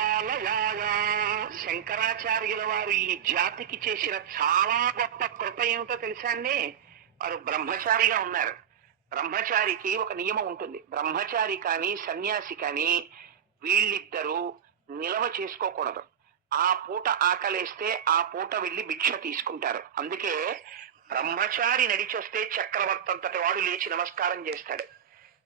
కమలాలయాయ శంకరాచార్యుల వారు ఈ జాతికి చేసిన చాలా గొప్ప కృప ఏమిటో తెలుసా అండి? వారు బ్రహ్మచారిగా ఉన్నారు. బ్రహ్మచారికి ఒక నియమం ఉంటుంది. బ్రహ్మచారి కానీ సన్యాసి కానీ వీళ్ళిద్దరూ నిలవ చేసుకోకూడదు. ఆ పూట ఆకలేస్తే ఆ పూట వెళ్ళి భిక్ష తీసుకుంటారు. అందుకే బ్రహ్మచారి నడిచొస్తే చక్రవర్తి అంతటి వాడు లేచి నమస్కారం చేస్తాడు.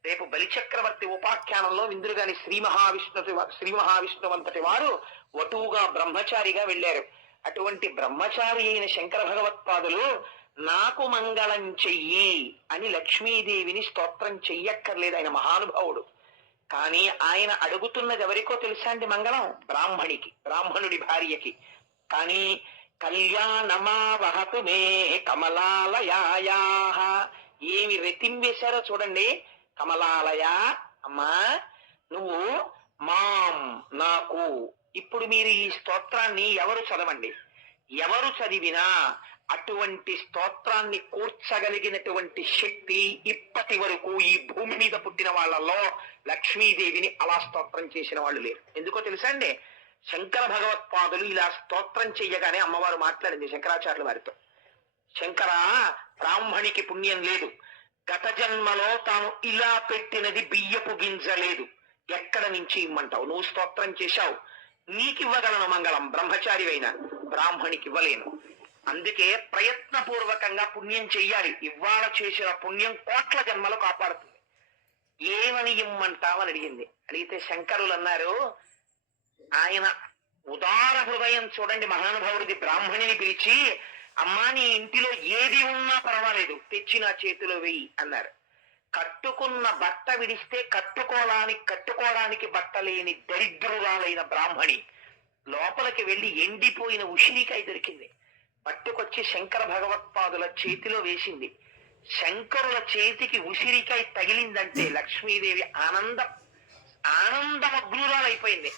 రేపు బలిచక్రవర్తి ఉపాఖ్యానంలో విందురుగాని శ్రీ మహావిష్ణు శ్రీ మహావిష్ణువు అంతటి వారు వటువుగా బ్రహ్మచారిగా వెళ్ళారు. అటువంటి బ్రహ్మచారి అయిన శంకర భగవత్పాదులు నాకు మంగళం చెయ్యి అని లక్ష్మీదేవిని స్తోత్రం చెయ్యక్కర్లేదు ఆయన మహానుభావుడు. కానీ ఆయన అడుగుతున్నది ఎవరికో తెలుసా అండి మంగళం? బ్రాహ్మణికి బ్రాహ్మణుడి భార్యకి. కానీ కళ్యాణమా వహతు మే కమలాలయాయా ఏమి రెతింవేశారో చూడండి. కమలాలయ? అమ్మా నువ్వు మాం నాకు. ఇప్పుడు మీరు ఈ స్తోత్రాన్ని ఎవరు చదవండి? ఎవరు చదివినా అటువంటి స్తోత్రాన్ని కూర్చగలిగినటువంటి శక్తి ఇప్పటి వరకు ఈ భూమి మీద పుట్టిన వాళ్ళలో లక్ష్మీదేవిని అలా స్తోత్రం చేసిన వాళ్ళు లేరు. ఎందుకో తెలుసా అండి? శంకర భగవత్పాదులు ఇలా స్తోత్రం చెయ్యగానే అమ్మవారు మాట్లాడింది శంకరాచార్యుల వారితో. శంకర బ్రాహ్మణికి పుణ్యం లేదు. గత జన్మలో తాను ఇలా పెట్టినది బియ్యపు గింజ లేదు. ఎక్కడ నుంచి ఇమ్మంటావు? నువ్వు స్తోత్రం చేశావు. నీకివ్వగలను మంగళం. బ్రహ్మచారి అయిన బ్రాహ్మణికి ఇవ్వలేను అందుకే ప్రయత్నపూర్వకంగా పుణ్యం చెయ్యాలి. ఇవాళ చేసిన పుణ్యం కోట్ల జన్మలు కాపాడుతుంది. ఏమని ఇమ్మంటావని అడిగింది. అడిగితే శంకరులు అన్నారు ఆయన ఉదార హృదయం చూడండి మహానుభావుడిది. బ్రాహ్మణిని పిలిచి అమ్మా నీ ఇంటిలో ఏది ఉన్నా పర్వాలేదు. తెచ్చి నా చేతిలో వెయ్యి అన్నారు. కట్టుకున్న బట్ట విడిస్తే కట్టుకోవడానికి కట్టుకోవడానికి బట్ట లేని దరిద్రురాలైన బ్రాహ్మణి లోపలికి వెళ్ళి ఎండిపోయిన ఉసిరికాయ దొరికింది. పట్టుకొచ్చి శంకర భగవత్పాదుల చేతిలో వేసింది. శంకరుల చేతికి ఉసిరికాయ తగిలిందంటే లక్ష్మీదేవి ఆనంద ఆనందమగ్నురాలైపోయింది.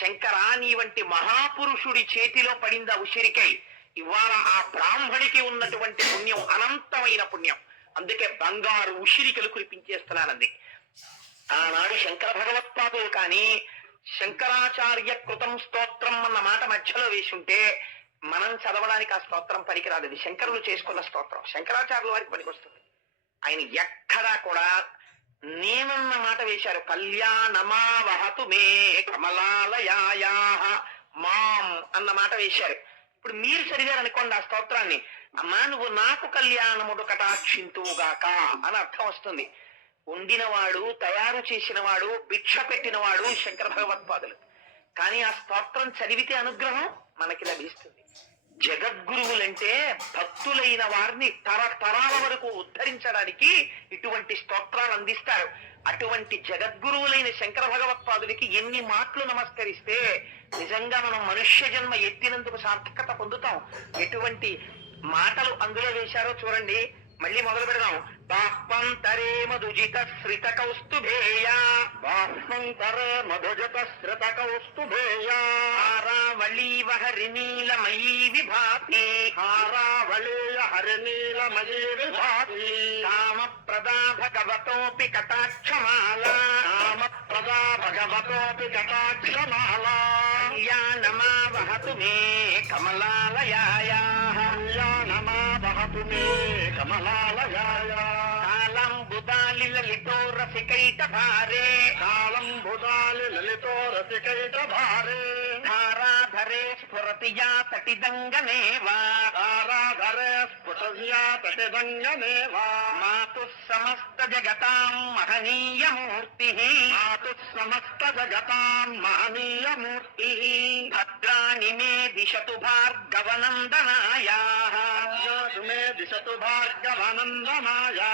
శంకర నీ వంటి మహాపురుషుడి చేతిలో పడిందా ఉసిరికాయ ఇవాళ ఆ బ్రాహ్మణికి ఉన్నటువంటి పుణ్యం అనంతమైన పుణ్యం. అందుకే బంగారు ఉసిరికలు కురిపించేస్తున్నానంది ఆనాడు శంకర భగవత్పాదులు కానీ శంకరాచార్య కృతం స్తోత్రం అన్న మాట మధ్యలో వేసుంటే మనం చదవడానికి ఆ స్తోత్రం పనికిరాదు. ఇది శంకరులు చేసుకున్న స్తోత్రం. శంకరాచార్యుల వారికి పనికొస్తుంది. ఆయన ఎక్కడా కూడా నేనన్న మాట వేశారు. కళ్యాణమా వహతు మే కమలాలయాయా మాం అన్న మాట వేశారు. ఇప్పుడు మీరు చదివారు అనుకోండి ఆ స్తోత్రాన్ని. అమ్మా నువ్వు నాకు కళ్యాణముడు కటాక్షింతువుగాక అని అర్థం వస్తుంది. వండినవాడు తయారు చేసినవాడు భిక్ష పెట్టినవాడు శంకర భగవత్పాదులు. కానీ ఆ స్తోత్రం చదివితే అనుగ్రహం మనకి లభిస్తుంది. జగద్గురువులంటే భక్తులైన వారిని తరతరాల వరకు ఉద్ధరించడానికి ఇటువంటి స్తోత్రాలు అందిస్తారు. అటువంటి జగద్గురువులైన శంకర భగవత్పాదులకి ఎన్ని మాటలు నమస్కరిస్తే నిజంగా మనం మనుష్య జన్మ ఎత్తినందుకు సార్థకత పొందుతాం. ఎటువంటి మాటలు అందులో వేశారో చూడండి. మళ్ళీ మొదలు పెడదాం. బాహ్వంతరే మధుజిత శ్రిత కౌస్తుభేయ బాహ్వంతరే మధుజిత శ్రిత కౌస్తుభేయ హారావళీవ హరినీలమయీ విభాతి హారావళీయ హరినీలమయీ విభాతి కామప్రదా భగవతోపి కటాక్షమాల కామప్రదా భగవతోపి కటాక్షమాల కళ్యాణమా వహతు మే కమలాలయాయా వహతు మే కమలాలయాయ. కాలం బుదాలి లలితో రసికైట భారే. కాలం బుదాలి లలితో రసికైట భారే. ధారాధరే స్ఫురతి యా తటిదంగనేవా ధారాధరే స్ఫురతి యా తటిదంగనేవా మాతు సమస్త జగతాం మహనీయ మూర్తి. మాతు సమస్త జగతాం మహనీయ మూర్తి. భద్రాణి మే దిశతు భార్గవనందనాయా. మే దిశతు భార్గవనందనాయా.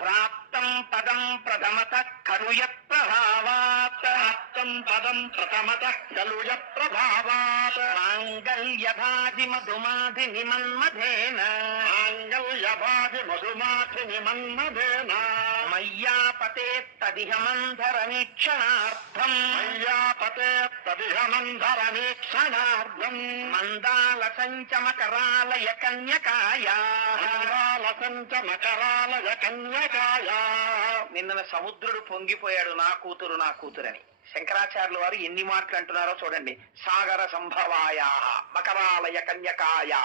ప్రాప్తం పదం ప్రథమత ఖలు పదం ప్రథమత ఖలు ప్రభావాత్ మాంగళ్యభాజి మధుమాధి నిమన్మధేన మాంగళ్యభాజి మధుమాధి నిమన్మధేనా మయ్యాపతే తదిహ మంధరమీక్షణార్థం మయ్యాపతే తదిహ మంధరమీక్షణార్థం మందాల సంచమకరాలయ కన్యకాయా మందాల సంచమకరాలయ కన్యకాయా నిన్న సముద్రుడు పొంగిపోయాడు నా కూతురు నా కూతురని. శంకరాచార్యుల వారు ఎన్ని మాటలు అంటున్నారో చూడండి. సాగర సంభవాయా మకరాలయ కన్యకాయా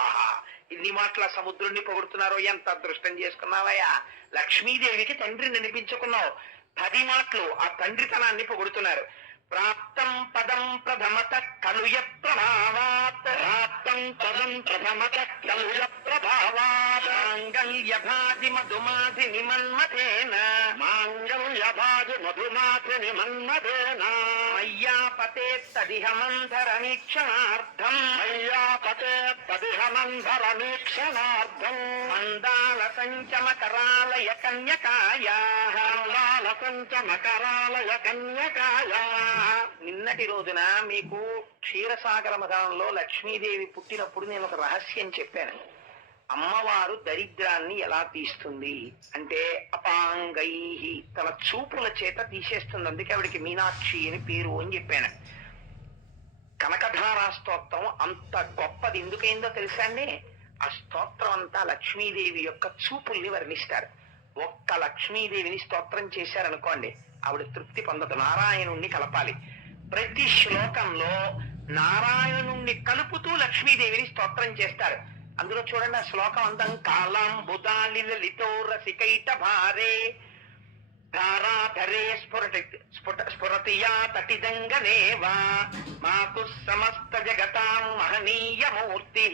ఇన్ని మాటల సముద్రుణ్ణి పొగుడుతున్నారో ఎంత అదృష్టం చేసుకున్నావయ్యా? లక్ష్మీదేవికి తండ్రిని అనిపించుకున్నావు పది మాటలు ఆ తండ్రితనాన్ని పొగుడుతున్నారు. ప్రాప్తం పదం ప్రథమత కలుయ ప్రభావాత్. ప్రాప్తం పదం ప్రథమత కలుయ ప్రభావాత్. మాంగళ్య భాజి మధుమాధి నిమన్మతేన మాంగళ్య భాజి మధుమాధి నిమన్మతేన మయ్యా పతే తదిహ మంధరమీక్షణార్థం మయ్యా పతే తదిహ మంధరమీక్షణార్థం మందాల సంచమకరాలయ కన్యకాయా మందాల సంచమకరాలయ కన్యకాయా నిన్నటి రోజున మీకు క్షీరసాగర మదంలో లక్ష్మీదేవి పుట్టినప్పుడు నేను ఒక రహస్యం చెప్పాను. అమ్మవారు దరిద్రాన్ని ఎలా తీస్తుంది? అంటే అపాంగై తన చూపుల చేత తీసేస్తుంది. అందుకే ఆవిడికి మీనాక్షి అని పేరు అని చెప్పాను. కనకధారా స్తోత్రం అంత గొప్పది. ఎందుకైందో తెలుసా అండి? ఆ స్తోత్రం అంతా లక్ష్మీదేవి యొక్క చూపుల్ని వర్ణిస్తారు. ఒక్క లక్ష్మీదేవిని స్తోత్రం చేశారనుకోండి ఆవిడ తృప్తి పొందదు. నారాయణుణ్ణి కలపాలి. ప్రతి శ్లోకంలో నారాయణుణ్ణి కలుపుతూ లక్ష్మీదేవిని స్తోత్రం చేస్తారు. అందులో చూడండి ఆ శ్లోకం అందం కాలం బుధాలి లలితో రసికైట భారే ధారాధరే స్ఫురటి స్ఫుట స్ఫురతియా తటిదంగనేవా మాకు సమస్త జగతాం మహనీయ మూర్తి.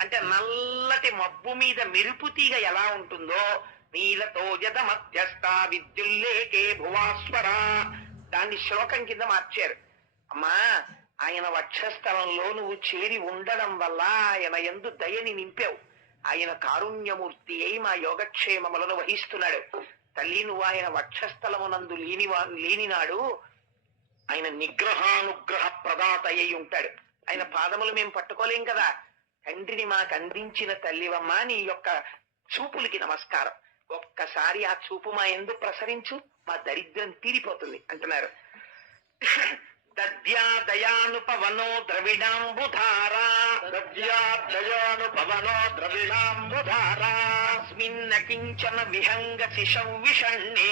అంటే నల్లటి మబ్బు మీద మెరుపు తీగ ఎలా ఉంటుందో నీలతో జత మధ్యస్థ విద్యుల్లేకే భువాస్వర. దాన్ని శ్లోకం కింద మార్చారు. అమ్మా ఆయన వక్షస్థలంలో నువ్వు చేరి ఉండడం వల్ల ఆయన ఎందు దయని నింపావు. ఆయన కారుణ్యమూర్తి అయి మా యోగక్షేమములను వహిస్తున్నాడు. తల్లి నువ్వు ఆయన వక్షస్థలమునందు లేని లేనినాడు ఆయన నిగ్రహానుగ్రహ ప్రదాత అయి ఉంటాడు. ఆయన పాదములు మేము పట్టుకోలేం కదా. తండ్రిని మాకు అందించిన తల్లివమ్మ నీ యొక్క చూపులకి నమస్కారం. ఒక్కసారి ఆ చూపు మా ఎందు ప్రసరించు మా దరిద్రం తీరిపోతుంది అంటున్నారు. దయానుపవనో ద్రవిడాంబుధారా దద్యా దయానుపవనో ద్రవిడాంబుధారా అస్మిన్న కించన విహంగ శిశౌ విషణ్ణే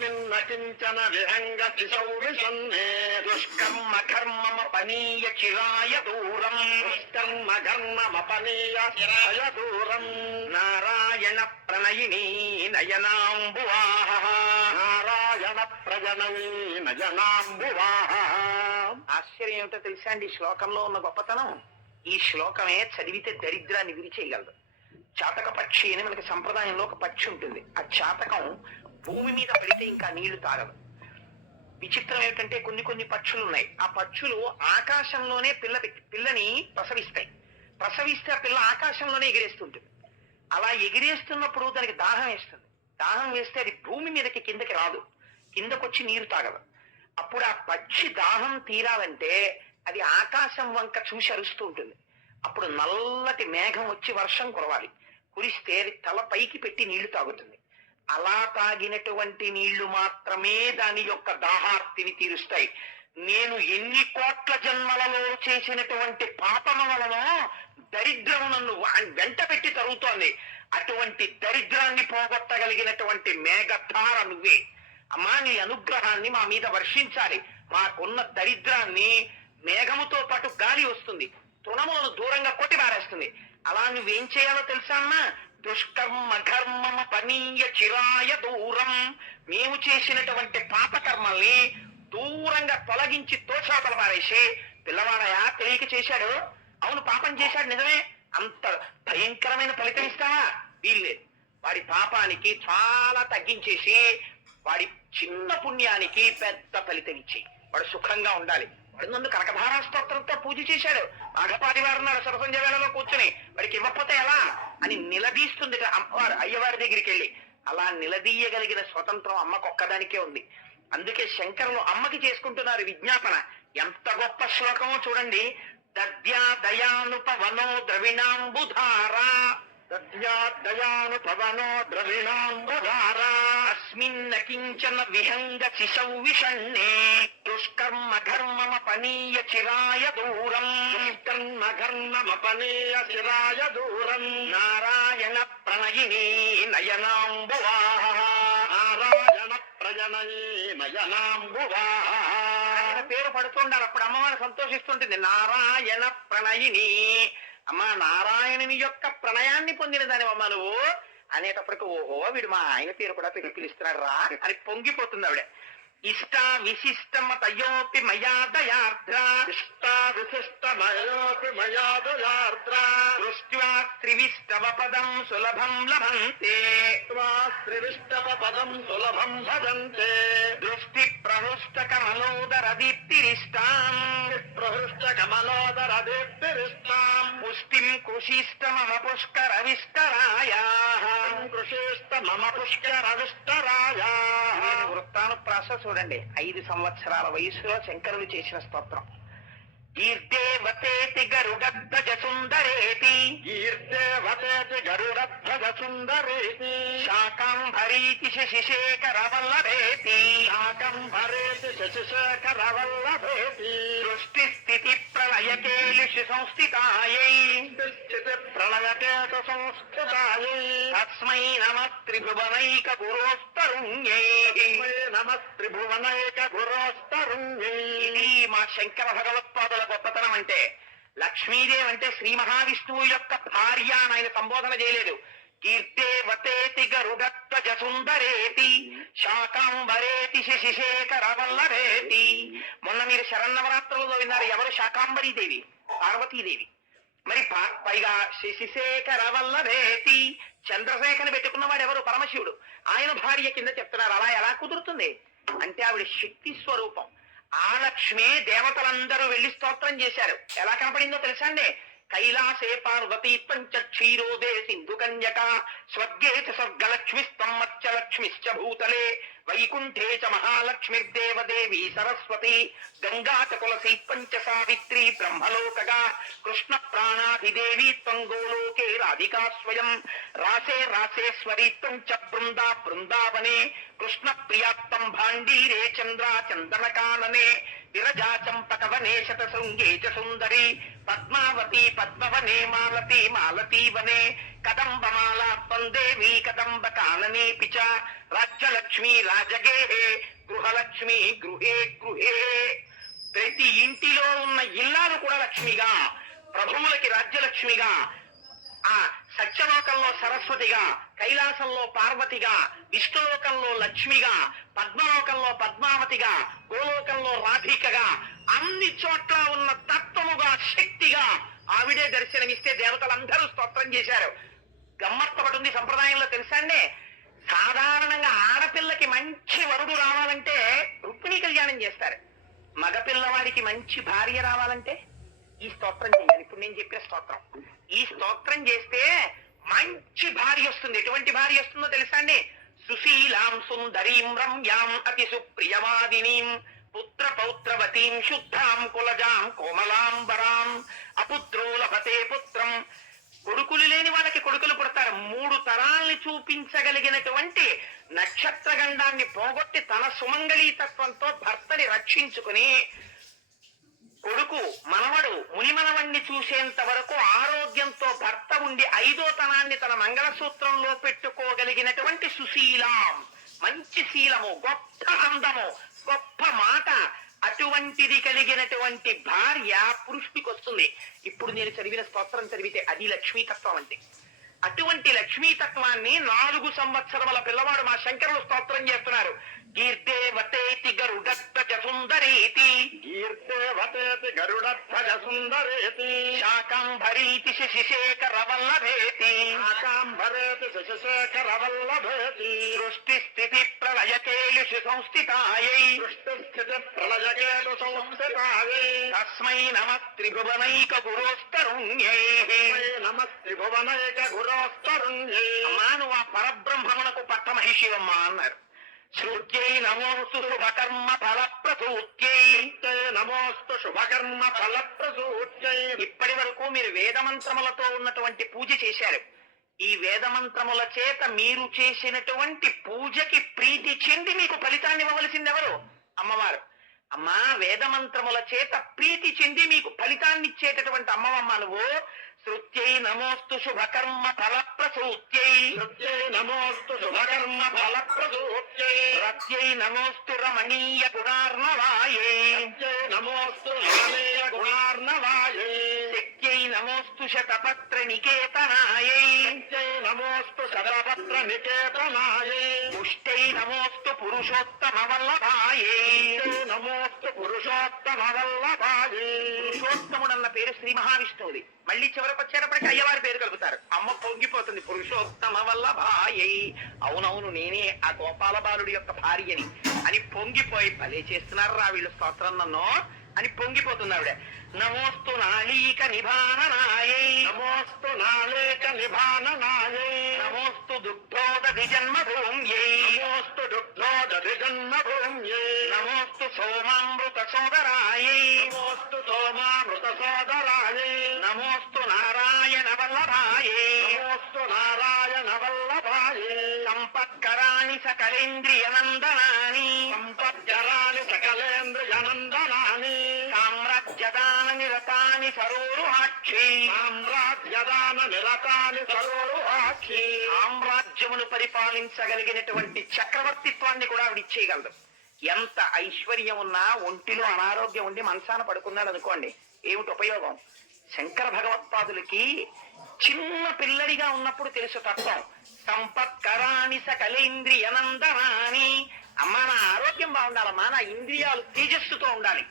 నిన్న కించన విహంగ శిశౌ విషణ్ణే దుష్కర్మ కర్మమ పనీయ చిరాయ దూరం దుష్కర్మ కర్మమ పనీయ చిరాయ దూరం నారాయణ ప్రణయిని నయనాంబువాహ నారాయణ ప్రజనయీ ఆశ్చర్యం ఏమిటో తెలుసా అండి? ఈ శ్లోకంలో ఉన్న గొప్పతనం? ఈ శ్లోకమే చదివితే దరిద్రాన్ని విరిచేయగలదు చాతక పక్షి అని మనకి సంప్రదాయంలో ఒక పక్షి ఉంటుంది. ఆ చాతకం భూమి మీద పడితే ఇంకా నీళ్ళు తాగదు. విచిత్రం ఏమిటంటే కొన్ని కొన్ని పక్షులు ఉన్నాయి. ఆ పక్షులు ఆకాశంలోనే పిల్ల పిల్లని ప్రసవిస్తాయి. ప్రసవిస్తే ఆ పిల్ల ఆకాశంలోనే ఎగిరేస్తుంటుంది. అలా ఎగిరేస్తున్నప్పుడు దానికి దాహం వేస్తుంది. దాహం వేస్తే అది భూమి మీదకి కిందకి రాదు. కిందకొచ్చి నీరు తాగదు అప్పుడు ఆ పక్షి దాహం తీరాలంటే అది ఆకాశం వంక చూసి అరుస్తూ ఉంటుంది. అప్పుడు నల్లటి మేఘం వచ్చి వర్షం కురవాలి. కురిస్తే అది తల పైకి పెట్టి నీళ్ళు తాగుతుంది. అలా తాగినటువంటి నీళ్ళు మాత్రమే దాని యొక్క దాహార్తిని తీరుస్తాయి. నేను ఎన్ని కోట్ల జన్మలలో చేసినటువంటి పాపమ వలన దరిద్రం నన్ను వెంట పెట్టి తరుగుతోంది. అటువంటి దరిద్రాన్ని పోగొట్టగలిగినటువంటి మేఘధార నువ్వే. అమ్మా నీ అనుగ్రహాన్ని మా మీద వర్షించాలి. మాకున్న దరిద్రాన్ని మేఘముతో పాటు గాలి వస్తుంది. తృణములను దూరంగా కొట్టి పారేస్తుంది. అలా నువ్వేం చేయాలో తెలుసా అమ్మా? దుష్కర్మ ఘర్మమ పనీయ చిరాయ దూరం. మేము చేసినటువంటి పాపకర్మల్ని దూరంగా తొలగించి తోచాతల పారేసి పిల్లవాడయా తెలియక చేశాడు? అవును పాపం చేశాడు నిజమే. అంత భయంకరమైన ఫలితం ఇస్తావా? వీల్లేదు. వాడి పాపానికి చాలా తగ్గించేసి వాడి చిన్న పుణ్యానికి పెద్ద ఫలితం ఇచ్చి వాడు సుఖంగా ఉండాలి. వాడు నన్ను కనకధారా స్తోత్రంతో పూజ చేశాడు. మాఘపాటి వారు ఉన్నారు సరసంజ వేళలో కూర్చుని వాడికి ఇవ్వకపోతే ఎలా? అని నిలదీస్తుంది అమ్మవారు అయ్యవారి దగ్గరికి వెళ్ళి. అలా నిలదీయగలిగిన స్వతంత్రం అమ్మకు ఒక్కదానికే ఉంది. అందుకే శంకరులు అమ్మకి చేసుకుంటున్నారు విజ్ఞాపన. ఎంత గొప్ప శ్లోకమో చూడండి. దద్యా దయానుపవనో ద్రవిణాంబుధారా దయానుపవనో ద్రవిణాంబుధారా అస్మిన్న కించన విహంగ శిశౌ విషణ్ణే దుష్కర్మ ఘర్మమ పనీయ చిరాయ దూరం దుష్కర్మ ఘర్మమ పనీయ చిరాయ దూరం నారాయణ ప్రణయిని నయనాంబువాహ నారాయణ ప్రజనయీ నయనాంబువాహ పేరు పడుతుండాలి అప్పుడు అమ్మవారు సంతోషిస్తుంటుంది. నారాయణ ప్రణయిని అమ్మ నారాయణుని యొక్క ప్రణయాన్ని పొందిన దానివమ్మ నువ్వు. అనేటప్పటికి ఓహో వీడు మా ఆయన పేరు కూడా పిలి పిలుస్తున్నాడు రా అని పొంగిపోతుంది ఆవిడ. ఇష్ట విశిష్టమ తయోపి మయా దయార్ద్ర. దృష్ట్యా త్రివిష్టవ పదం సులభం లభంతే. త్రివిష్టవ పదం సులభం భజంతే దృష్టి ప్రహృష్ట కమలోదర దీప్తిరిష్టాం ప్రహృష్ట కమలోదర దీప్తిరిష్టాం పుష్టిం కృషిష్ట మమ పుష్కర విస్తరాయా కృషిష్ట మమ పుష్కర విస్తరాయా వృత్తానుప్రాస చూడండి. ఐదు సంవత్సరాల వయసులో శంకరులు చేసిన స్తోత్రం. ఈర్దేవతేతి గరుడధ్వజ సుందరేతి ఈర్దేవతేతి గరుడధ్వజ సుందరేతి శాకంభరీతి శశిశేఖర వల్లభేతి శాకంభరేతి శశిశేఖర వల్లభేతి సృష్టి స్థితి ప్రళయ కేలిషు సంస్థితాయై స్థితి ప్రళయకేత సంస్థితాయై. త్రిభువనైక గురోస్తరుణ్యై నమ త్రిభువనైక గురోస్తరుణ్యై ఇది మా శంకర భగవత్పాదుల గొప్పతనం అంటే. లక్ష్మీదేవి అంటే శ్రీ మహావిష్ణువు యొక్క భార్య అని ఆయన సంబోధన చేయలేదు. కీర్తేవతేతి గరుడత్వజ సుందరేతి శాకాంబరేతి శశిశేఖర వల్లభేతి మొన్న మీరు శరన్నవరాత్రులలో విన్నారు ఎవరు శాకాంబరీదేవి? పార్వతీదేవి. మరి పా- పైగా శశిశేఖర వల్లభేతి చంద్రశేఖర్ పెట్టుకున్నవాడు ఎవరు పరమశివుడు. ఆయన భార్య కింద చెప్తున్నారు. అలా ఎలా కుదురుతుంది? అంటే ఆవిడ శక్తి స్వరూపం. ఆ లక్ష్మే దేవతలందరూ వెళ్ళి స్తోత్రం చేశారు. ఎలా కనపడిందో తెలుసా అండి? కైలాసే పార్వతి పంచ క్షీరోదే సింధు కన్యక స్వర్గే చ స్వర్గలక్ష్మిస్తం లక్ష్మిశ్చ భూతలే. వైకుంఠే చ మహాలక్ష్మిర్దేవదేవి సరస్వతి గంగా చ తులసి పంచ సావిత్రి బ్రహ్మలోకగా కృష్ణ ప్రాణాధిదేవి త్వం గోలోకే రాధికా స్వయం రాసే రాసేశ్వరి త్వం చ బృందా బృందావనే కృష్ణ ప్రియాత్తం భాండీరే చంద్రా చందనకాననే విరజాచంపకవనేశత శృంగే చ సుందరి. పద్మావతి పద్మవనే మాలతి మాలతీ వనే. కదంబమాల త్వం దేవి కదంబ కాననే పిచ. రాజ్యలక్ష్మి రాజగేహే గృహలక్ష్మి గృహే గృహే. ప్రతి ఇంటిలో ఉన్న ఇల్లాలు కూడా లక్ష్మిగా ప్రభువులకి రాజ్యలక్ష్మిగా ఆ సత్యలోకంలో సరస్వతిగా కైలాసంలో పార్వతిగా విష్ణులోకంలో లక్ష్మిగా పద్మలోకంలో పద్మావతిగా గోలోకంలో రాధికగా అన్ని చోట్ల ఉన్న తత్వముగా శక్తిగా ఆవిడే దర్శనమిస్తే దేవతలందరూ స్తోత్రం చేశారు. గమ్మత్తపడి సంప్రదాయంలో తెలుసా అండి? సాధారణంగా ఆడపిల్లకి మంచి వరుడు రావాలంటే రుక్మిణీ కళ్యాణం చేస్తారు. మగపిల్లవాడికి మంచి భార్య రావాలంటే ఈ స్తోత్రం చేయాలి. ఇప్పుడు నేను చెప్పిన స్తోత్రం. ఈ స్తోత్రం చేస్తే మంచి భార్య వస్తుంది. ఎటువంటి భార్య వస్తుందో తెలుసా అండి? సుశీలాం సుందరీం రమ్యాం అతి సుప్రియవాదినీం పుత్ర పౌత్రవతీం శుద్ధాం కులజాం కోమలాంబరాం అపుత్రో లభతే పుత్రం కొడుకులు లేని వాళ్ళకి కొడుకులు పుడతారు. మూడు తరాల్ని చూపించగలిగినటువంటి నక్షత్ర గండాన్ని పోగొట్టి తన సుమంగళీతత్వంతో భర్తని రక్షించుకుని కొడుకు మనవడు మునిమనవణ్ణి చూసేంత వరకు ఆరోగ్యంతో భర్త ఉండి ఐదో తనాన్ని తన మంగళసూత్రంలో పెట్టుకోగలిగినటువంటి సుశీలం. మంచి శీలము గొప్ప అందము గొప్ప మాట అటువంటిది కలిగినటువంటి భార్య పురుషుడికి వస్తుంది. ఇప్పుడు నేను చదివిన స్తోత్రం చదివితే అది లక్ష్మీతత్వం అంటే. అటువంటి లక్ష్మీతత్వాన్ని నాలుగు సంవత్సరముల పిల్లవాడు మా శంకరులు స్తోత్రం చేస్తున్నారు. కీర్తేవతేతి గరుడత్వజ సుందరేతి కీర్తేవతేతి గరుడత్వజ సుందరేతి శాకాంబరీతి శశిశేఖర వల్లభేతి శాకాంబరేతి శశిశేఖర వల్లభేతి సృష్టి స్థితి ప్రళయకేలుషు సంస్థితాయై సృష్టి స్థితి ప్రళయకేలు సంస్థితాయై తస్మై నమ త్రిభువనైక గురోస్తరుణ్యై. నమ త్రిభువనైక గురోస్తరుణ్యై అమ్మా నువ్వు ఆ పరబ్రహ్మమునకు పట్టమహిషివమ్మా అన్నారు శృత్యై నమోస్తు శుభకర్మ ఫల ప్రసూత్యై నమోస్తు శుభకర్మ ఫల ప్రసూత్యై ఇప్పటి వరకు మీరు వేద మంత్రములతో ఉన్నటువంటి పూజ చేశారు. ఈ వేద మంత్రముల చేత మీరు చేసినటువంటి పూజకి ప్రీతి చెంది మీకు ఫలితాన్ని ఇవ్వవలసింది ఎవరు? అమ్మవారు. అమ్మా వేద మంత్రముల చేత ప్రీతి చెంది మీకు ఫలితాన్ని ఇచ్చేటటువంటి అమ్మవమ్మ నువ్వు. స్తృత్యై నమోస్తు శుభకర్మ ఫల ప్రసూత్యై నమోస్తు శుభకర్మ ఫలప్రసూత్యై రత్యై నమోస్తు రమణీయ గుణార్ణవాయే నమోస్తు రమణీయ గుణార్ణవాయే శక్త్యై నమోస్తు శతపత్ర నికేతనాయై నృత్యై నమోస్తు శతపత్ర నికేతనాయే పుష్టై నమోస్తు పురుషోత్తమ వల్లభాయే నృత్యై నమోస్తు పురుషోత్తమ వల్లభాయే పురుషోత్తముడన్న పేరు శ్రీ మహావిష్ణువుది. మళ్ళీ చివరికి వచ్చేటప్పటికి అయ్యవారి పేరు కలుపుతారు అమ్మ పొంగిపోతుంది. పురుషోత్తమ వల్ల భాయై అవునవును నేనే ఆ గోపాల బాలుడి యొక్క భార్యని. అని పొంగిపోయి భలే చేస్తున్నారు రా వీళ్ళు స్తోత్రం నన్ను. అని పొంగిపోతుంది ఆవిడ నమోస్తు నాళీక నిభాననాయై. నమోస్తు నాళేక నిభాననాయే. నమోస్తు దుగ్ధోదధి జన్మభూమ్యై. నమోస్తు దుగ్ధోదధి జన్మభూమ్యే. నమోస్తు సోమామృత సోదరాయై. నమోస్తు సోమామృత సోదరాయే. నమోస్తు నారాయణ వల్లభాయై. నమోస్తు నారాయణ వల్లభాయే. సంపత్కరాణి సకలేంద్రియ నందనాని. సంపద్గరాని నిరతాని సరోరుహాక్షి సామ్రాజ్యదాన నిరతాని సరోరుహాక్షి సామ్రాజ్యమును పరిపాలించగలిగినటువంటి చక్రవర్తిత్వాన్ని కూడా ఆవిడ ఇచ్చేయగలదు. ఎంత ఐశ్వర్యం ఉన్నా ఒంటిలో అనారోగ్యం ఉండి మనసాన పడుకున్నాడు అనుకోండి ఏమిటి ఉపయోగం? శంకర భగవత్పాదులకి చిన్న పిల్లడిగా ఉన్నప్పుడు తెలుసు తత్వం. సంపత్కరాణి సకలేంద్రియ నందనాని. అమ్మా నా ఆరోగ్యం బాగుండాలమ్మా నా ఇంద్రియాలు తేజస్సుతో ఉండాలి.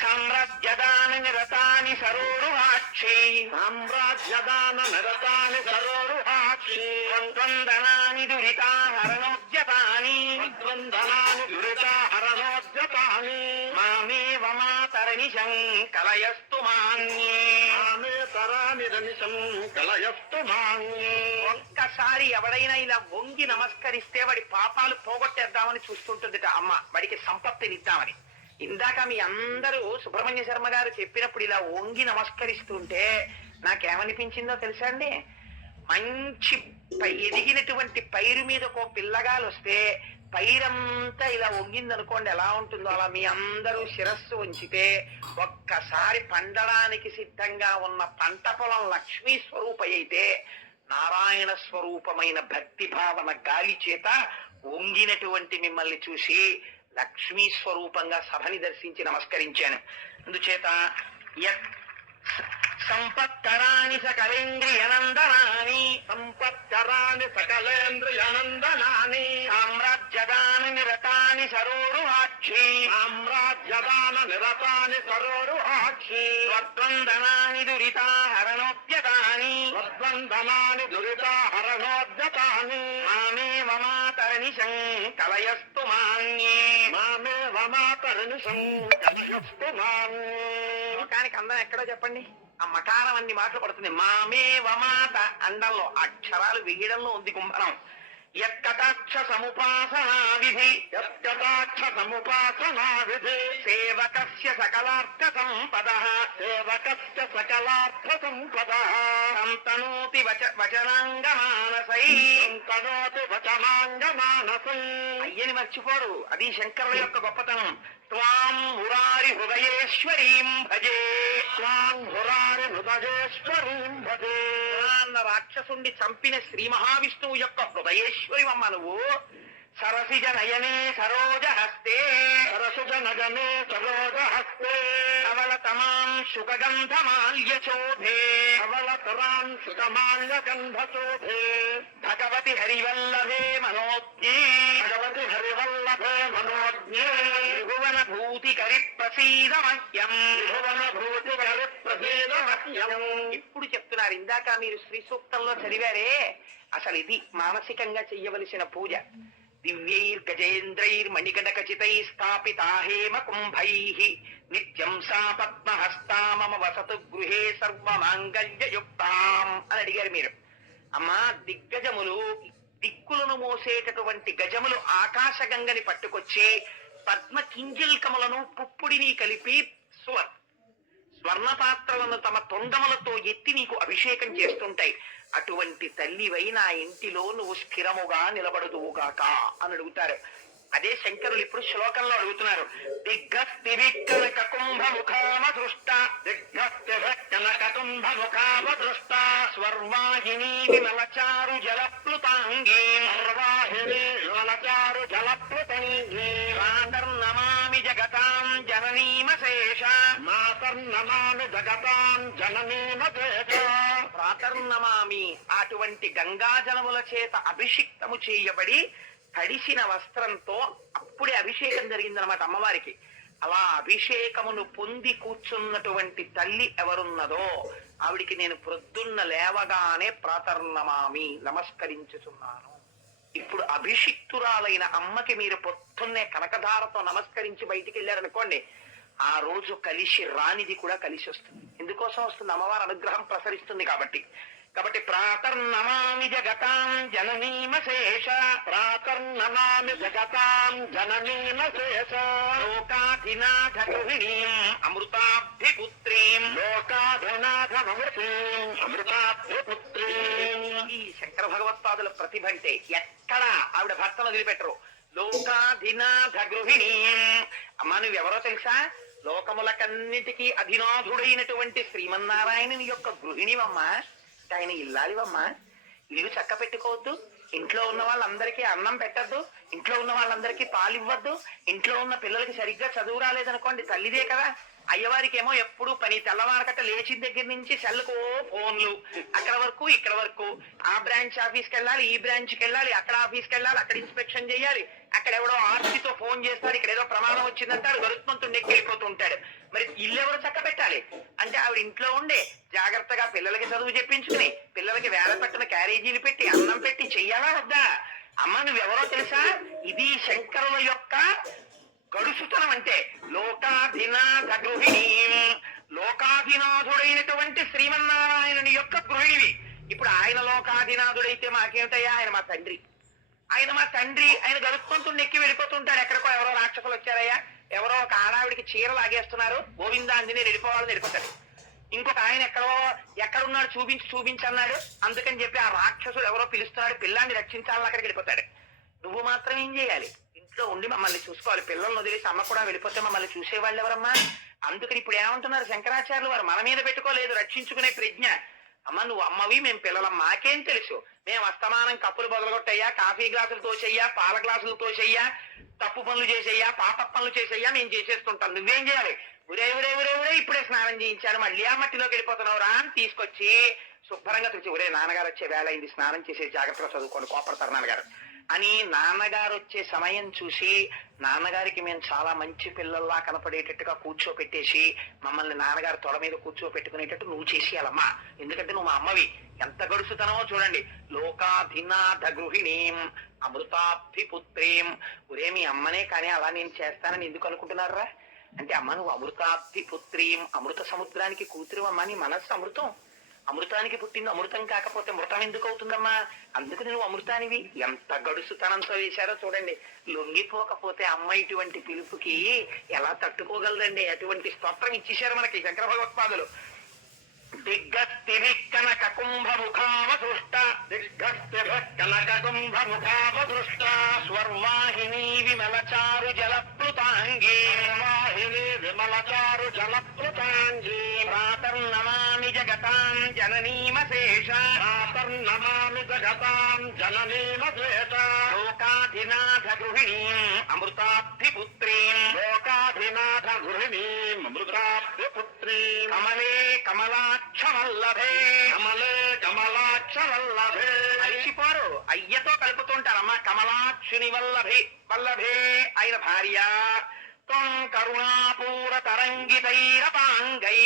సామ్రాజ్యదాన నిరతాని సరోరుహాక్షి సామ్రాజ్యదాన నిరతాని సరోరుహాక్షి ద్వందనాని దురితాహరణోద్యతాని వందనాని దురితాహరణోద్యతాని మామేవ మాతరనిశం కలయస్తు మాన్యే. ఆమె తరాని రనిశం కలయస్తు మాన్యే. ఒక్కసారి ఎవడైనా ఇలా వంగి నమస్కరిస్తే వాడి పాపాలు పోగొట్టేద్దామని చూస్తుంటుందిట అమ్మ. వాడికి సంపత్తినిద్దామని. ఇందాక మీ అందరూ సుబ్రహ్మణ్య శర్మ గారు చెప్పినప్పుడు ఇలా వంగి నమస్కరిస్తుంటే నాకేమనిపించిందో తెలుసా అండి? మంచి ఎదిగినటువంటి పైరు మీద ఒక పిల్లగాలు వస్తే పైరంతా ఇలా వంగిందనుకోండి ఎలా ఉంటుందో? అలా మీ అందరూ శిరస్సు ఉంచితే ఒక్కసారి పండడానికి సిద్ధంగా ఉన్న పంట పొలం లక్ష్మీ స్వరూప అయితే నారాయణ స్వరూపమైన భక్తి భావన గాలి చేత వంగినటువంటి మిమ్మల్ని చూసి లక్ష్మీ స్వరూపంగా సభని దర్శించి నమస్కరించాను. అందుచేత యత్ సంపత్కరాణి సకలేంద్రియ నందనాని సంపత్కరాని సకలేంద్రియనందనాని. సామ్రాజ్యదాన నిరతాని సరోరుహాక్షి సామ్రాజ్యదాన నిరతాని సరోరుహాక్షి స్వర్ద్వందనాని దురితాహరణోద్యతాని వద్వందనాని దురితాహరణోద్యతాని మామేవ మాతరనిశం కలయస్తు మాన్యే. మాన్యే లోకానికి అందం ఎక్కడో చెప్పండి. ఆ మకారం అన్ని మాటలు పడుతుంది. మామే వమాత అండంలో అక్షరాలు వేయడంలో ఉంది కుంభరం. యత్కటాక్ష సముపాసనా విధి యత్కటాక్ష సముపాసనా విధి సేవకస్య సకలార్థ సంపద సేవకస్య సకలార్థ సంపద సంతనోతి వచ వచనాంగమానసై. సంతనోతి వచనాంగమానసం. అయ్యని మర్చిపోరు. అది శంకరుల యొక్క గొప్పతనం. త్వాం హృదయేశ్వరీం భజే త్వాం హురారి హృదయేశ్వరీం భజే అన్న రాక్షసుండి చంపిన శ్రీ మహావిష్ణువు యొక్క హృదయేశ్వరి అమ్మ నువ్వు సరసిజ నయనే సరోజ హస్తే సరసుజ నగమే సరోజ హస్తే కవల తమాం శుకగంధమాల్య శోభే కవలతరాం సుతమాల్య గంధశోభే భగవతి హరివల్లభే మనోజ్ఞే. భగవతి హరివల్లభే మనోజ్ఞే. త్రిభువన భూతి కరి ప్రసీద మహ్యం భువన భూతి హరి ప్రభేదమహ్యం ఇప్పుడు చెప్తున్నారు ఇందాక మీరు శ్రీ సూక్తంలో చదివారే. అసలు ఇది మానసికంగా చెయ్యవలసిన పూజ. దివ్యైర్ గజేంద్రైర్ మణికటక స్థాపితా హేమ కుంభై నిత్యం సా పద్మహస్తా మమ వసతు గృహే సర్వమాంగళ్యయుక్తాం అని అడిగారు మీరు. అమ్మా దిగ్గజములు దిక్కులను మోసేటటువంటి గజములు ఆకాశగంగని పట్టుకొచ్చి పద్మ కింజల్కములను పుప్పుడిని కలిపి స్వర్ స్వర్ణ పాత్రలను తమ తొండములతో ఎత్తి నీకు అభిషేకం చేస్తుంటాయి. అటువంటి తల్లివై నా ఇంటిలో నువ్వు స్థిరముగా నిలబడుదువుగాక అని అడుగుతారు. అదే శంకరులు ఇప్పుడు శ్లోకంలో అడుగుతున్నారు. దిగ్గస్తివిక్కనక కుంభ ముఖామ దృష్ట కనక కుంభ ముఖావ సర్వాహిని విమలచారు జలప్లుతాంగీ సర్వాహిని విమలచారు జలప్లుతంగి నమామి జగతాం జననీమశేష మాతర్నమామి జగతాం జననీమ చేత ప్రాతర్నమామి అటువంటి గంగాజలముల చేత అభిషిక్తము చేయబడి తడిసిన వస్త్రంతో అప్పుడే అభిషేకం జరిగిందనమాట అమ్మవారికి. అలా అభిషేకమును పొంది కూర్చున్నటువంటి తల్లి ఎవరున్నదో ఆవిడికి నేను ప్రొద్దున్న లేవగానే ప్రాతర్నమామి నమస్కరించుచున్నాను. ఇప్పుడు అభిషిక్తురాలైన అమ్మకి మీరు పొద్దున్నే కనకధారతో నమస్కరించి బయటికి వెళ్ళారనుకోండి ఆ రోజు కలిసి రానిది కూడా కలిసి వస్తుంది. ఎందుకోసం వస్తుంది? అమ్మవారి అనుగ్రహం ప్రసరిస్తుంది కాబట్టి. కాబట్టి ప్రాతర్నమామి జగతాం జననీమశేష ప్రాతర్నమామి జగతాం జననీమ శేష. లోకాధినాథ గృహిణీం అమృతాభిపుత్రీం లోకాధనాథమృతీం అమృతాభ్యపుత్రీం ఈ శంకర భగవత్పాదుల ప్రతిభ అంటే ఎక్కడ ఆవిడ భర్తను వదిలిపెట్టరు. లోకాధినాథ గృహిణీం అమ్మ నువ్వెవరో తెలుసా? లోకములకన్నిటికీ అధినాథుడైనటువంటి శ్రీమన్నారాయణుని యొక్క గృహిణివమ్మా. ఆయన ఇల్లాలివమ్మా. ఇల్లు చక్క పెట్టుకోవద్దు ఇంట్లో ఉన్న వాళ్ళందరికీ అన్నం పెట్టద్దు. ఇంట్లో ఉన్న వాళ్ళందరికీ పాలు ఇవ్వద్దు ఇంట్లో ఉన్న పిల్లలకి సరిగ్గా చదువు రాలేదనుకోండి తల్లిదే కదా. అయ్యవారికి ఏమో ఎప్పుడు పని. తెల్లవారకట్ట లేచిన దగ్గర నుంచి సెల్కో ఫోన్లు. అక్కడ వరకు ఇక్కడ వరకు. ఆ బ్రాంచ్ ఆఫీస్కి వెళ్ళాలి ఈ బ్రాంచ్కి వెళ్ళాలి అక్కడ ఆఫీస్కి వెళ్ళాలి అక్కడ ఇన్స్పెక్షన్ చేయాలి. అక్కడ ఎవడో ఆర్సీతో ఫోన్ చేస్తారు ఇక్కడ ఏదో ప్రమాదం వచ్చిందంటాడు గరుత్మంతుడు ఎక్కిపోతూ ఉంటాడు మరి ఇల్లు ఎవరు చక్క పెట్టాలి అంటే ఆవిడ ఇంట్లో ఉండే జాగ్రత్తగా పిల్లలకి చదువు చెప్పించుకుని పిల్లలకి వేల పెట్టిన క్యారేజీలు పెట్టి అన్నం పెట్టి చెయ్యాలా వద్దా? అమ్మ నువ్వెవరో తెలుసా? ఇది శంకరుల యొక్క గడుసుతనం అంటే లోకాధినాథ గృహిణి లోకాధినాథుడైనటువంటి శ్రీమన్నారాయణుని యొక్క గృహిణివి. ఇప్పుడు ఆయన లోకాధినాథుడైతే మాకేమిటయ్యా? ఆయన మా తండ్రి. ఆయన మా తండ్రి ఆయన గడుపుకుంటూ ఎక్కి వెళ్ళిపోతుంటాడు. ఎక్కడికో ఎవరో రాక్షసులు వచ్చారయ్యా. ఎవరో ఒక ఆడావిడికి చీర లాగేస్తున్నారు. గోవిందా అంజని వెళ్ళిపోవాలని వెళ్ళిపోతాడు. ఇంకొక ఆయన ఎక్కడో ఎక్కడున్నాడు చూపించి చూపించన్నాడు అందుకని చెప్పి ఆ రాక్షసుడు ఎవరో పిలుస్తున్నాడు. పిల్లాన్ని రక్షించాలని అక్కడికి వెళ్ళిపోతాడు. నువ్వు మాత్రం ఏం చేయాలి? ఇంట్లో ఉండి మమ్మల్ని చూసుకోవాలి. పిల్లల్ని వదిలేసి అమ్మ కూడా వెళ్ళిపోతే మమ్మల్ని చూసేవాళ్ళు ఎవరమ్మా? అందుకని ఇప్పుడు ఏమంటున్నారు శంకరాచార్యులు వారు? మన మీద పెట్టుకోలేదు రక్షించుకునే ప్రజ్ఞ. అమ్మ నువ్వు అమ్మవి మేము పిల్లలం. మాకేం తెలుసు? మేము అస్తమానం కప్పులు బదలగొట్టయ్యా కాఫీ గ్లాసులు తోసేయ్యా పాల గ్లాసులు తోసేయ్యా తప్పు పనులు చేసేయ్యా పాప పనులు చేసేయ్యా మేము చేసేస్తుంటాం. నువ్వేం చేయాలి? ఉరే ఉరే ఉరే ఉరే ఇప్పుడే స్నానం చేయించాను. మళ్ళీ ఆ మట్టిలోకి వెళ్ళిపోతున్నావు రా అని తీసుకొచ్చి శుభ్రంగా తెచ్చి ఒరే నాన్నగారు వచ్చే వేళ అయింది. స్నానం చేసే జాగ్రత్తగా చదువుకోండి. కోపడతారు నాన్నగారు. అని నాన్నగారు వచ్చే సమయం చూసి నాన్నగారికి మేము చాలా మంచి పిల్లల్లా కనపడేటట్టుగా కూర్చోపెట్టేసి మమ్మల్ని నాన్నగారు తొడ మీద కూర్చోపెట్టుకునేటట్టు నువ్వు చేసేయాలమ్మా. ఎందుకంటే నువ్వు మా అమ్మవి. ఎంత గడుసుతనమో చూడండి. లోకాధినాథ గృహిణీం అమృతాభిపుత్రీం. ఒరే మీ అమ్మనే కానీ అలా నేను చేస్తానని ఎందుకు అనుకుంటున్నారా? అంటే అమ్మ నువ్వు అమృతాభిపుత్రీం అమృత సముద్రానికి కూతురు అమ్మ నీ మనస్సు అమృతం. అమృతానికి పుట్టింది అమృతం కాకపోతే మృతం ఎందుకు అవుతుందమ్మా? అందుకు నువ్వు అమృతానివి. ఎంత గడుసుతనంతో వేశారో చూడండి. లొంగిపోకపోతే అమ్మ ఇటువంటి పిలుపుకి ఎలా తట్టుకోగలదండి? అటువంటి స్తోత్రం ఇచ్చేశారు మనకి శంకర భగవత్పాదులు. దిగ్గస్తిరి కనక కుంభముఖావసృష్ట దిగ్గస్థిరః కనకకుంభముఖావదృష్ట స్వర్వాహిని విమలచారు జలప్లుతాంగీ వాహిని విమలచారు జలప్లుతాంగీ ప్రాతర్నమామి జగతాం జననీమశేష ప్రాతర్నమామి జగతాం జననీమ శ్వేత లోకాధినాథ గృహిణీం అమృతాభిపుత్రీం లోకాధినాథ గృహిణీం అమృతాభ్యపుత్రీం కమలే కమలాక్షమల్లభే. కమలే కమలాక్షవల్లభే అలిసిపోరు అయ్యతో కలుపుతుంటారమ్మ కమలాక్షుని వల్లభే. వల్లభే ఆయన భార్య త్వం కరుణాపూర తరంగితైరపాంగై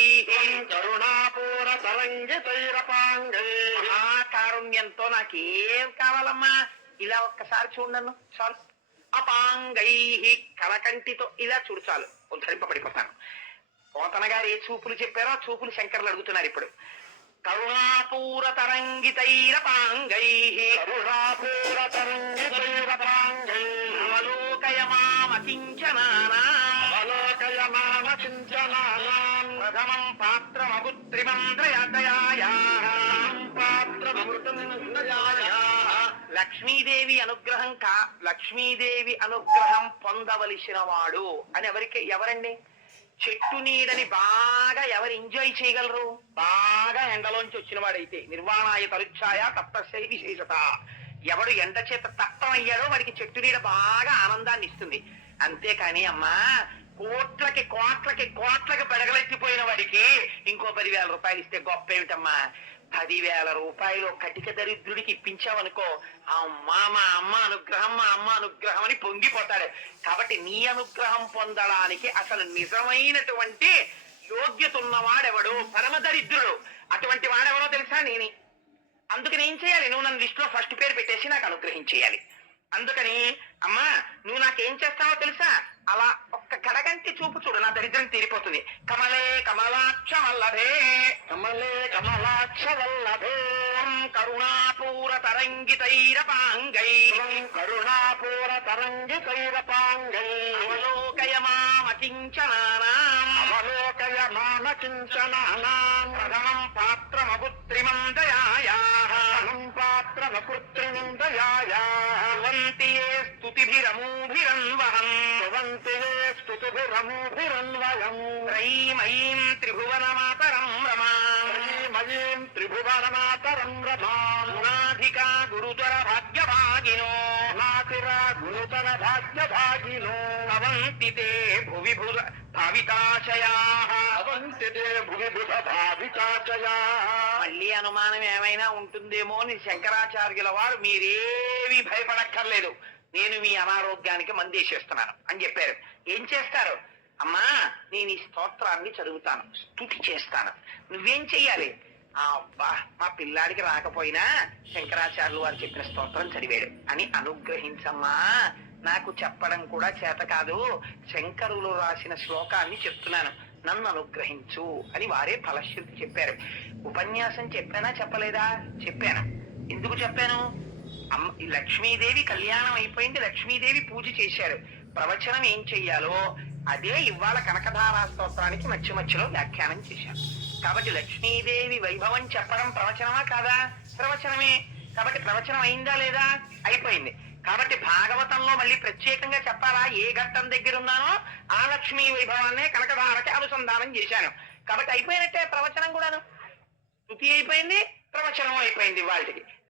కరుణాపూర తరంగితైరపాంగై మహాకారుణ్యంతో నాకేం కావాలమ్మా? ఇలా ఒక్కసారి చూడను చాలు. అపాంగై కలకంటితో ఇలా చూడు చాలు. ఉద్ధరింపబడిపోతాను పోతన గారు ఏ చూపులు చెప్పారో ఆ చూపులు శంకర్లు అడుగుతున్నారు ఇప్పుడు. కరుణాపూర తరంగితైరపాంగై కరుణాపూర తరంగితైరపాంగై అవలోకయమామకించనానా అవలోకయమాన చింతనానాం ప్రథమం పాత్రమగుత్రిమంద్రయదయాయా పాత్రమృతం లక్ష్మీదేవి అనుగ్రహం కా లక్ష్మీదేవి అనుగ్రహం పొందవలసిన వాడు అని ఎవరికి ఎవరండి? చెట్టు నీడని బాగా ఎవరు ఎంజాయ్ చేయగలరు? బాగా ఎండలోంచి వచ్చిన వాడైతే నిర్వాణాయ తరుఛాయ తప్తశై విశేషత. ఎవడు ఎండ చేత తప్తం అయ్యాడో వాడికి చెట్టు నీడ బాగా ఆనందాన్ని ఇస్తుంది. అంతేకాని అమ్మా కోట్లకి కోట్లకి కోట్లకి పెడగలెత్తిపోయిన వాడికి ఇంకో పదివేల రూపాయలు ఇస్తే గొప్ప ఏమిటమ్మా పదివేల రూపాయలు కటిక దరిద్రుడికి ఇప్పించావనుకో అమ్మా మా అమ్మ అనుగ్రహం మా అమ్మ అనుగ్రహం అని పొంగిపోతాడు. కాబట్టి నీ అనుగ్రహం పొందడానికి అసలు నిజమైనటువంటి యోగ్యత ఉన్నవాడెవడు? పరమ దరిద్రుడు. అటువంటి వాడెవడో తెలుసా నేనే? అందుకని ఏం చేయాలి? నువ్వు నన్ను లిస్టులో ఫస్ట్ పేరు పెట్టేసి నాకు అనుగ్రహించేయాలి. అందుకని అమ్మా నువ్వు నాకేం చేస్తావో తెలుసా? అలా ఒక్క కడగంటి చూపు చూడు నా దరిద్రం తీరిపోతుంది. కమలే కమలాక్ష వల్లభే కమలే కమలాక్ష వల్లభే కరుణాపూర తరంగితైరపాంగై. కరుణాపూర తరంగితైరపాంగై. అవలోకయ మామకించనానాం. అవలోకయ మాన కించనానాం ప్రథమం పాత్రమపుత్రిమం దయాయాః ధనం పాత్రమకృత్రిమం దయాయా భవంతి ఏ స్తుతిభిరమూభిరన్వహం. భవంతి ఏ స్తుతిభిరమూభిరన్వయం. త్రైమయీం త్రిభువనమాతరం రమాం. శ్రీమయీం త్రిభువనమాతరం రమాం. గుణాధికా గురుతర భాగ్యభాగినో. నాతిరా గురుతర భాగ్యభాగినో. భవంతి తే భువి మళ్ళీ అనుమానం ఏమైనా ఉంటుందేమో అని శంకరాచార్యుల వారు మీరేమీ భయపడక్కర్లేదు. నేను మీ అనారోగ్యానికి మందేసేస్తున్నాను అని చెప్పారు. ఏం చేస్తారు? అమ్మా నేను ఈ స్తోత్రాన్ని చదువుతాను స్తుతి చేస్తాను. నువ్వేం చెయ్యాలి? ఆ, అబ్బా మా పిల్లాడికి రాకపోయినా శంకరాచార్యులు వారు చెప్పిన స్తోత్రం చదివాడు అని అనుగ్రహించమ్మా. నాకు చెప్పడం కూడా చేత కాదు. శంకరులు రాసిన శ్లోకాన్ని చెప్తున్నాను. నన్ను అనుగ్రహించు అని వారే ఫలశ్రుతి చెప్పారు. ఉపన్యాసం చెప్పానా చెప్పలేదా? చెప్పాను. ఎందుకు చెప్పాను? అమ్మ ఈ లక్ష్మీదేవి కళ్యాణం అయిపోయింది. లక్ష్మీదేవి పూజ చేశారు. ప్రవచనం ఏం చెయ్యాలో అదే ఇవాళ కనకధారా స్తోత్రానికి మధ్య మధ్యలో వ్యాఖ్యానం చేశాను కాబట్టి లక్ష్మీదేవి వైభవం చెప్పడం ప్రవచనమా కాదా? ప్రవచనమే. కాబట్టి ప్రవచనం అయిందా లేదా? అయిపోయింది. కాబట్టి భాగవతంలో మళ్ళీ ప్రత్యేకంగా చెప్పాలా? ఏ ఘట్టం దగ్గర ఉన్నానో ఆ లక్ష్మీ వైభవాన్నే కనకధారకి అనుసంధానం చేశాను. కాబట్టి అయిపోయినట్టే ప్రవచనం కూడాను. స్థుతి అయిపోయింది ప్రవచనం అయిపోయింది వాళ్ళకి.